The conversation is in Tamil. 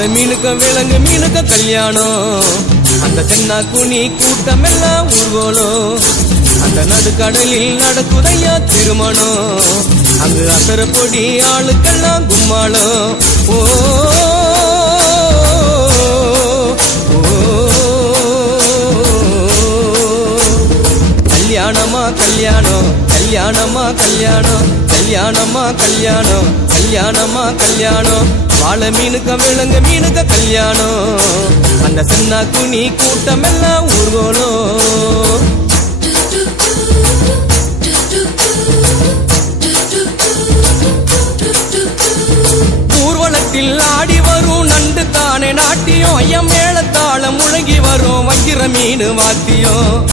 வாழை மீனுக்க விலங்கு மீனுக்க கல்யாணம் அந்த தென்னா குனி கூட்டம் எல்லாம் ஊர்வலம் அந்த நடுக்கடலில் நடக்குதையா திருமணம் அங்கு அசர பொடி ஆளுக்கெல்லாம் கும்மாளம் ஓ கல்யாணமா கல்யாணம் கல்யாணமா கல்யாணம் கல்யாணமா கல்யாணம் கல்யாணமா கல்யாணம் வாழை மீனுக்க விலங்கு மீனுக்க கல்யாணம் அந்த தென்னா குனி கூட்டம் எல்லாம் ஊர்வலம் ஊர்வலத்தில் ஆடி வரும் நண்டு தானே நாட்டியம் ஐயம் மேளத்தாளம் முழங்கி வரும் வஞ்சிர மீன் வாத்தியம்